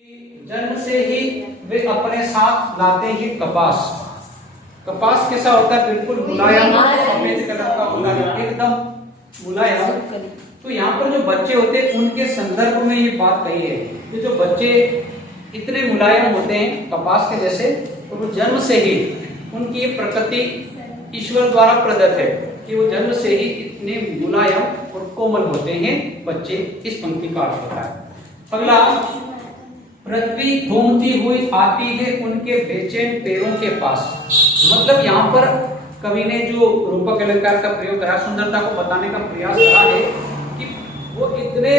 जन्म से ही वे अपने साथ लाते हैं कपास। कपास कैसा होता है? बिल्कुल मुलायम, सफेद कलर का होता है, एकदम मुलायम। तो यहाँ पर जो बच्चे होते हैं उनके संदर्भ में ये बात कही है कि जो बच्चे इतने मुलायम होते हैं कपास के जैसे, तो वो जन्म से ही उनकी प्रकृति ईश्वर द्वारा प्रदत्त है कि वो जन्म से ही इतने मुलायम और कोमल होते हैं बच्चे। इस पंक्ति का अर्थ होता है। अगला, पृथ्वी घूमती हुई आती है उनके बेचैन पैरों के पास। मतलब यहाँ पर कवि ने जो रूपक अलंकार का प्रयोग करा, सुंदरता को बताने का प्रयास करा है कि वो इतने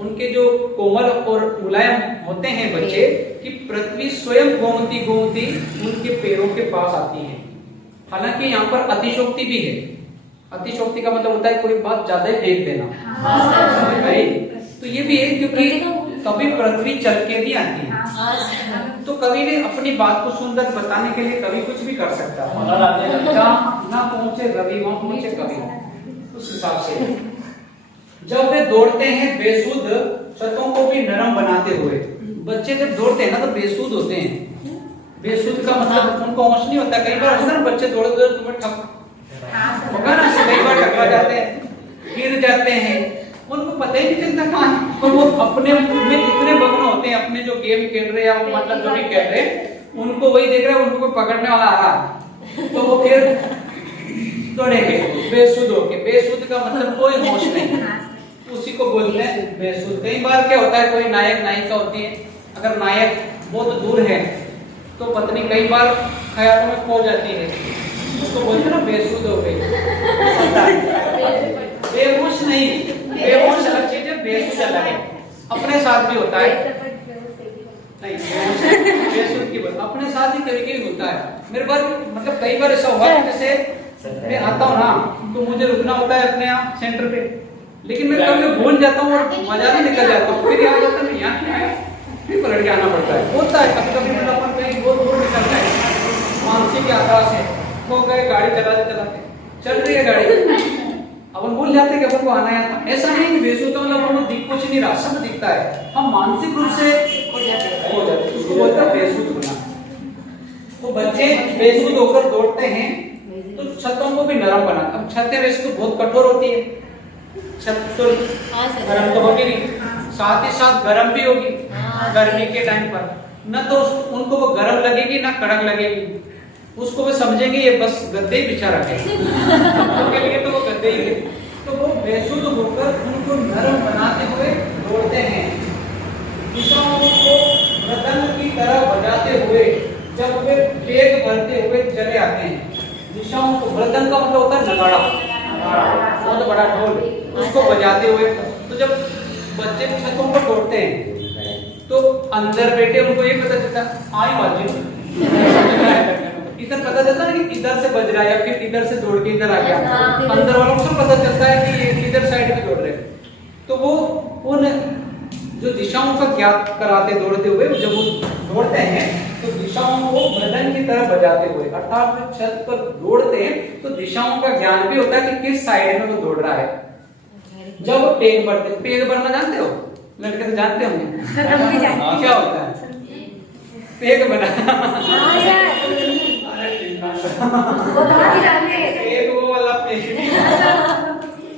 उनके जो कोमल और मुलायम होते हैं बच्चे कि पृथ्वी स्वयं घूमती घूमती उनके पैरों के पास आती है। हालांकि यहाँ पर अतिशोक्ति भी है। अतिशोक्ति का मतलब होता है कोई बात ज्यादा ही फेंक देना। तो ये भी है क्योंकि कभी पृथ्वी चल के भी आती है। तो कवि ने अपनी बात को सुंदर बताने के लिए कवि कुछ भी कर सकता है। जहाँ ना पहुंचे रवि वहां पहुंचे कवि, उस हिसाब से। जब वे दौड़ते हैं बेसुध छतों को भी नरम बनाते हुए। बच्चे जब दौड़ते हैं ना तो बेसुध होते हैं। बेसुध का मतलब उनको होश नहीं होता। कई बार होता है बच्चे दौड़ते दौड़ते तुम्हें ठक होगा ना, कई बार टकरा जाते हैं, गिर जाते हैं, उनको पता ही नहीं चलता कहाँ। और वो अपने में इतने मग्न होते हैं अपने जो गेम खेल रहे हैं, मतलब जो भी खेल रहे हैं, उनको वही देख रहे हैं, उनको पकड़ने वाला आ रहा है तो वो फिर दौड़ेंगे बेसुध होके। बेसुध का मतलब कोई होश नहीं, उसी को बोलते हैं बेसुध। कई बार क्या होता है, कोई नायक नायिका होती है, अगर नायक बहुत दूर है तो पत्नी कई बार ख्यालों में खो जाती है, उसको बोलते हैं ना बेसुध हो गई। बेहोश नहीं, बेहोश अलग चीज है, बेसुध अलग है। अपने साथ भी होता है, नहीं बेसुध की बात अपने साथ ही कभी कभी होता है। मेरे बार मतलब कई बार ऐसा हुआ, जैसे मैं आता हूँ ना तो मुझे रुकना होता है अपने यहाँ सेंटर पे, लेकिन मैं कभी भूल जाता हूँ और मजा नहीं निकल जाता हूँ, फिर याद आता है यहाँ क्यों आया, फिर पलट के आना पड़ता है। होता है कभी कभी, मतलब अपन कहीं बहुत दूर निकलता है मानसिक यात्रा से, हो गए गाड़ी चलाते चलाते, चल रही है गाड़ी, अपन भूल जाते हैं कि अपन को आना है था। ऐसा नहीं कि बेसुध मतलब अपन को कुछ नहीं रहा, सब दिखता है, हम मानसिक रूप से हो जाते हैं, उसको बोलते हैं बेसुध होना। तो बच्चे बेसुध होकर दौड़ते हैं तो छतों को भी नरम बनाते। अब छतें वैसे तो बहुत कठोर होती है, छत तो गर्म तो होगी नहीं, साथ ही साथ गर्म भी होगी गर्मी के टाइम पर। न तो उनको वो गर्म लगेगी ना कड़क लगेगी, उसको वो समझेंगे ये बस गद्दे ही बिछा रखे उनके लिए, तो वो गद्दे ही है। तो वो बेसुध होकर उनको नरम बनाते हुए दौड़ते हैं, दिशाओं को मृदंग की तरह बजाते हुए। जब वे वेग भरते हुए चले आते हैं, दिशाओं को, मृदंग का मतलब होता है नगाड़ा, बहुत बड़ा ढोल, उसको बजाते हुए। तो जब बच्चे छतों पर दौड़ते हैं तो अंदर बैठे उनको ये पता चलता आई बाजू इधर पता चलता ना कि इधर से बज रहा है या फिर इधर से दौड़ के इधर आ गया, अंदर वालों को पता चलता है कि ये इधर साइड पे दौड़ रहे हैं। तो वो उन जो दिशाओं का ज्ञात कराते दौड़ते हुए, जब वो दौड़ते हैं तो दिशाओं को मृदंग की तरह बजाते हुए, अर्थात वो छत पर दौड़ते हैं तो दिशाओं का ज्ञान भी होता है कि किस साइड में वो दौड़ रहा है। जब वो पेग भरते, पेग भरना जानते हो, लड़के तो जानते होंगे क्या होता है पेग बना, पेग वो वाला पेग।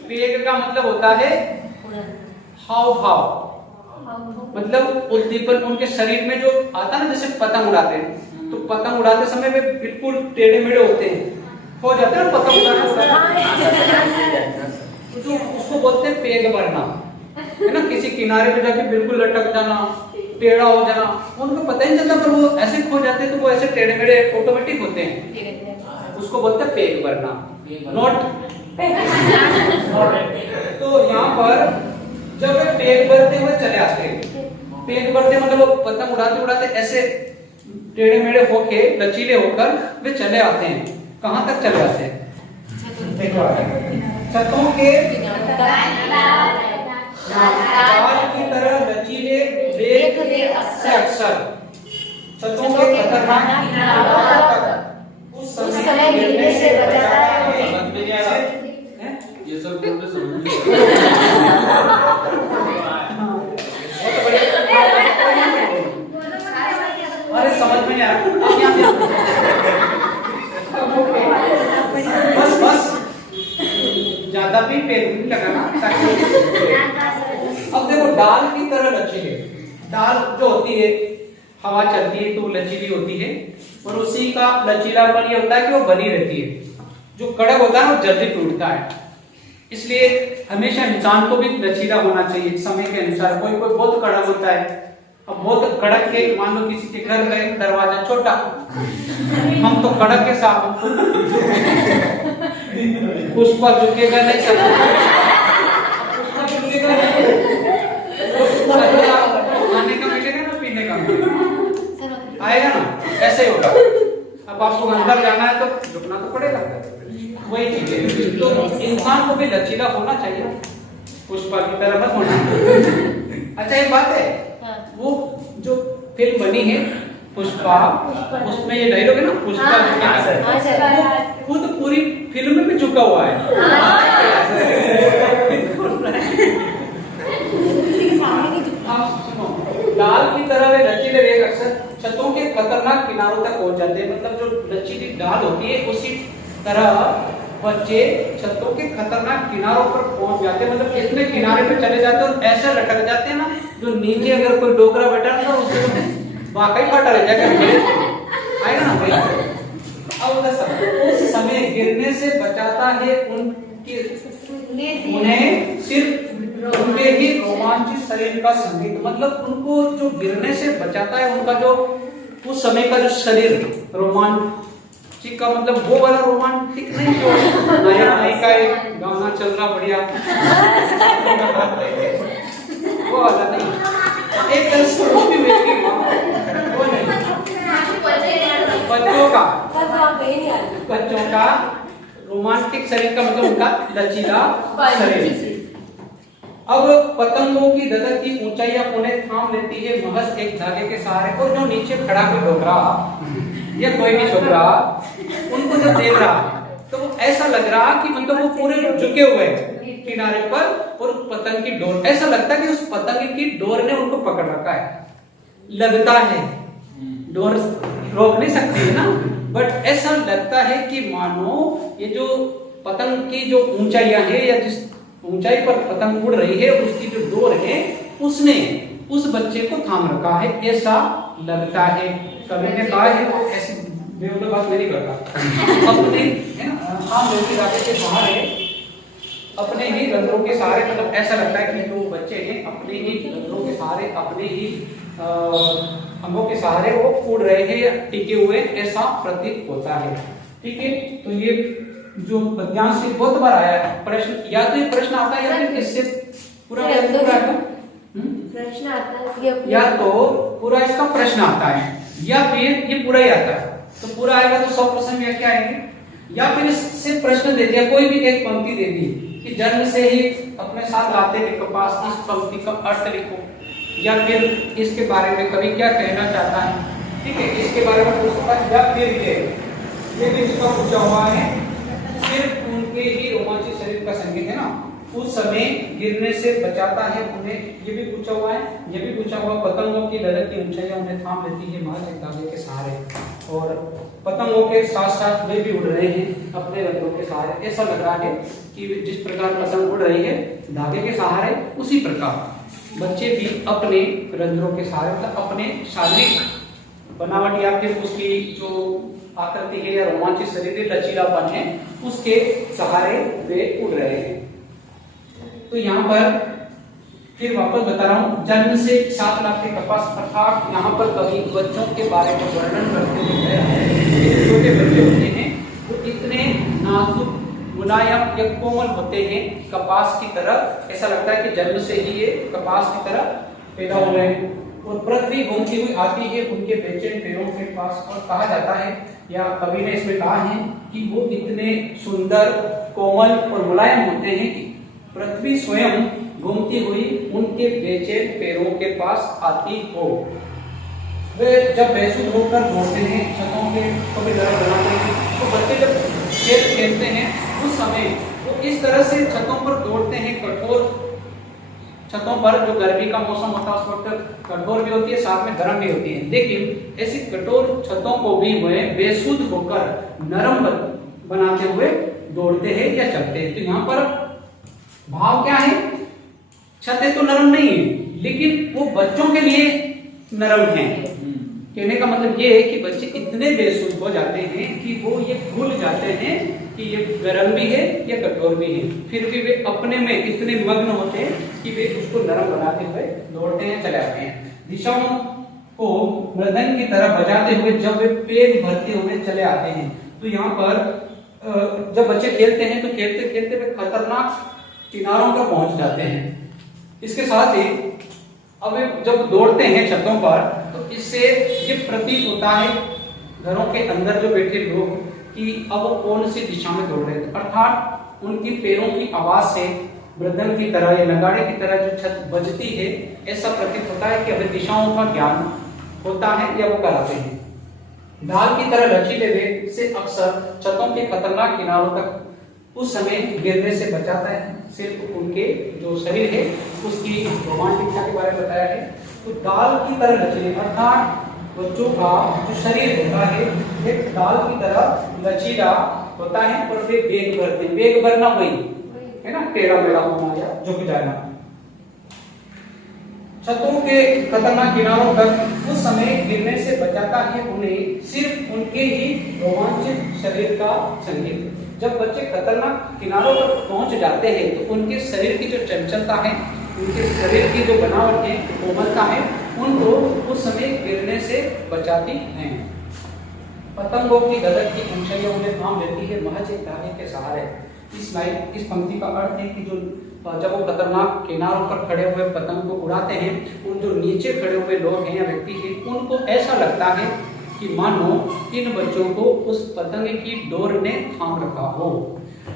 पेग का मतलब होता है हाव भाव, मतलब उद्दीपन। उनके शरीर में जो आता है ना, जैसे पतंग उड़ाते हैं तो पतंग उड़ाते समय वे बिल्कुल टेढ़े मेढ़े होते हैं, हो जाते हैं ना पतंग उड़ाते, तो उसको बोलते हैं पेग भरना, है ना। किसी किनारे पे जाके बिल्कुल लटक जाना, टेढ़ा हो जाना, उनको पता ही नहीं चलता, पर वो ऐसे खो जाते हैं तो वो ऐसे टेढ़े मेढ़े ऑटोमेटिक होते हैं, उसको बोलते हैं पेग भरना, नोट। तो यहाँ पर जब वे पेग भरते हुए चले आते हैं, पेग भरते मतलब वो पतंग उड़ाते उड़ाते ऐसे टेढ़े मेढ़े होके लचीले होकर वे चले आते हैं। कहाँ तक चले आते हैं? छतों के की तरह लचीले वेग से अक्सर छतों के खतरनाक उस समय गिरने से बचाता है। ये सब समझ ज्यादा भी पेड़ नहीं लगाना ताकि अब देखो डाल की तरह लचीले, डाल जो होती है हवा चलती है तो लचीली होती है और उसी का लचीलापन ये होता है कि वो बनी रहती है। जो कड़क होता है वो जल्दी टूटता है, इसलिए हमेशा इंसान को भी लचीला होना चाहिए समय के अनुसार। कोई कोई बहुत कड़क होता है, अब बहुत कड़क के मान लो किसी के घर में दरवाजा छोटा, हम तो कड़क के साथ पुष्पा झुकेगा नहीं, पुष्पा झुकेगा खाने का मिलेगा ना पीने का आएगा ना, ऐसे ही होगा। अब आपको अंदर जाना है तो झुकना तो पड़ेगा, वही चीज है। तो इंसान को भी लचीला होना चाहिए, पुष्पा की तरह मत होना। अच्छा एक बात है, वो जो फिल्म बनी है पुष्पा, उसमें ये डायलॉग है ना पुष्पा खुद पूरी फिल्म में झुका हुआ है। डाल की तरह वे लचीले रेख अक्सर छतों के खतरनाक किनारों तक पहुंच जाते हैं। मतलब जो लचीली डाल होती है उसी तरह बच्चे छतों के खतरनाक किनारों पर पहुंच जाते हैं। मतलब इतने किनारे पे चले जाते हैं और ऐसे लटक जाते हैं ना, जो नीचे अगर कोई डोकरा बैठा ना तो उससे वाकई फटा रह जाएगा, आएगा ना भाई। अब उस समय गिरने से बचाता है उन्हें सिर्फ उनके ही रोमांचित शरीर का संगीत। मतलब उनको जो गिरने से बचाता है उनका जो उस समय का जो शरीर रोमांचिक का, मतलब वो वाला रोमांटिक नहीं जो नया नायिका एक गाना चल रहा बढ़िया वो वाला नहीं, एक तरह से वो भी वो नहीं, बच्चों का रोमांटिक शरीर का मतलब उनका लचीला शरीर। अब पतंगों की ददक की ऊंचाइयां उन्हें थाम लेती है महज एक धागे के सहारे। और जो नीचे खड़ा कोई डोकरा या कोई भी छोकरा उनको जब देख रहा तो वो ऐसा लग रहा कि मतलब वो पूरे झुके हुए किनारे पर और पतंग की डोर, ऐसा लगता है कि उस पतंग की डोर ने उनको पकड़ रखा है। लगता है डोर रोक नहीं सकती है ना, बट ऐसा लगता है कि मानो ये जो पतंग की जो ऊंचाइयां है या जिस ऊंचाई पर पतंग उड़ रही है उसकी जो डोर है उसने उस बच्चे को थाम रखा है, ऐसा लगता है। कवि ने कहा है वो ऐसी बेवजह बात नहीं करता, अपने है ना हाँ लोग के सहारे अपने ही रंध्रों के सहारे, मतलब ऐसा लगता है कि जो बच्चे हैं अपने ही रंध्रों के सहारे अपने ही अंगों के सहारे वो उड़ रहे हैं या टिके हुए, ऐसा प्रतीत होता है। ठीक है, तो ये जो पद्यांश से बहुत बार आया है प्रश्न, या तो ये प्रश्न आता है या फिर इससे पूरा प्रश्न आता है, या तो पूरा इसका प्रश्न आता है या फिर ये पूरा ही आता है। तो पूरा आएगा तो 100% व्याख्या आएंगे, या फिर इससे प्रश्न दे दिया, कोई भी एक पंक्ति दे दी कि जन्म से ही अपने साथ लाते थे कपास, इस पंक्ति का अर्थ लिखो, या फिर इसके बारे में कवि क्या कहना चाहता है, ठीक है, इसके बारे में पूछ सकता है। या फिर ये भी इसका पूछा हुआ है, सिर्फ उनके ही रोमांचित शरीर का संगीत है ना, उस समय गिरने से बचाता है उन्हें, ये भी पूछा हुआ है। ये भी पूछा हुआ पतंगों की ललक की ऊंचाइयां उन्हें थाम लेती है महज एक धागे के सहारे, और पतंगों के साथ साथ वे भी उड़ रहे हैं अपने रंगों के सहारे। ऐसा लग रहा है कि जिस प्रकार पतंग उड़ रही है धागे के सहारे, उसी प्रकार बच्चे भी अपने रंध्रों के सहारे, मतलब अपने शारीरिक बनावट या फिर उसकी जो आकृति है या रोमांचित शरीर लचीलापन है उसके सहारे वे उड़ रहे हैं। तो यहाँ पर फिर वापस बता रहा हूँ, जन्म से 7 लाख के कपास, अर्थात यहाँ पर कभी बच्चों के बारे में वर्णन करते हुए छोटे बच्चे होते हैं वो इतने नाजुक मुलायम या कोमल होते हैं कपास की तरह, ऐसा लगता है कि जन्म से ही ये कपास की तरह पैदा हुए हैं। और पृथ्वी घूमती हुई आती है उनके बेचैन पैरों के पास, और कहा जाता है या कवि ने इसमें कहा है कि वो इतने सुंदर कोमल और मुलायम होते हैं कि पृथ्वी स्वयं घूमती हुई उनके बेचैन पैरों के पास आती हो। वे जब बेसुध होकर दौड़ते हैं छतों के कभी घर बनाते हैं, तो बच्चे जब खेल खेलते हैं उस समय वो इस तरह से छतों पर दौड़ते हैं। कठोर छतों पर जो गर्मी का मौसम होता है उस वक्त कठोर भी होती है, साथ में गर्म भी होती है, लेकिन ऐसी कठोर छतों को भी वे बेसुध होकर नरम बनाते हुए दौड़ते हैं या चलते हैं। तो यहाँ पर भाव क्या है? छतें तो नरम नहीं है, लेकिन वो बच्चों के लिए नरम है। कहने का मतलब ये है कि बच्चे इतने बेसुध हो जाते हैं कि वो ये भूल जाते हैं कि ये गर्म भी है या कठोर भी है, फिर भी वे अपने में इतने मग्न होते हैं कि वे उसको नरम बनाते हुए दौड़ते हैं, चले आते हैं। दिशाओं को मृदंग की तरह बजाते हुए जब वे पेट भरते हुए चले आते हैं, तो यहाँ पर जब बच्चे खेलते हैं तो खेलते खेलते वे खतरनाक किनारों पर पहुंच जाते हैं। इसके साथ ही अब जब दौड़ते हैं छतों पर, तो इससे ये प्रतीत होता है घरों के अंदर जो बैठे लोग कि अब वो कौन सी दिशा में दौड़ रहे थे, अर्थात उनकी पैरों की आवाज से मृदंग की तरह या नगाड़े की तरह जो छत बजती है, ऐसा प्रतीत होता है कि हमें दिशाओं का ज्ञान होता है या वो कराते हैं। ढाल की तरह लचीले वेग से अक्सर छतों के खतरनाक किनारों तक उस समय गिरने से बचाता है। सिर्फ उनके जो शरीर है उसकी रोमांटिकता के बारे में बताया है। तो दाल की तरह लचीले, अर्थात बच्चों का जो शरीर होता है एक दाल की तरह लचीला होता है, और वे वेग भरते हैं। वेग भरना वही है ना, टेढ़ा मेढ़ा होना या झुक जाना। छतों के खतरनाक किनारों तक उस समय गिरने से बचाता है उन्हें सिर्फ उनके ही रोमांचित शरीर का संगीत। जब बच्चे खतरनाक किनारों पर पहुंच जाते हैं तो उनके शरीर की जो चंचलता है, उनके शरीर की जो बनावट है, कोमलता है, उनको उस समय गिरने से बचाती हैं। पतंगों की गदर की ऊंचाइयों में थाम लेती है महज एक धागे के सहारे। इस पंक्ति का अर्थ है कि जो जब वो खतरनाक किनारों पर खड़े हुए पतंग को उड़ाते हैं, उन जो नीचे खड़े हुए लोग हैं या व्यक्ति हैं, उनको ऐसा लगता है कि मानो इन बच्चों को उस पतंग की डोर ने थाम रखा हो,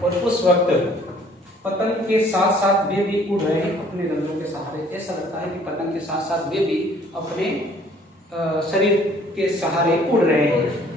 और उस वक्त पतंग के साथ साथ वे भी उड़ रहे हैं अपने रंगों के सहारे। ऐसा लगता है कि पतंग के साथ साथ वे भी अपने शरीर के सहारे उड़ रहे हैं।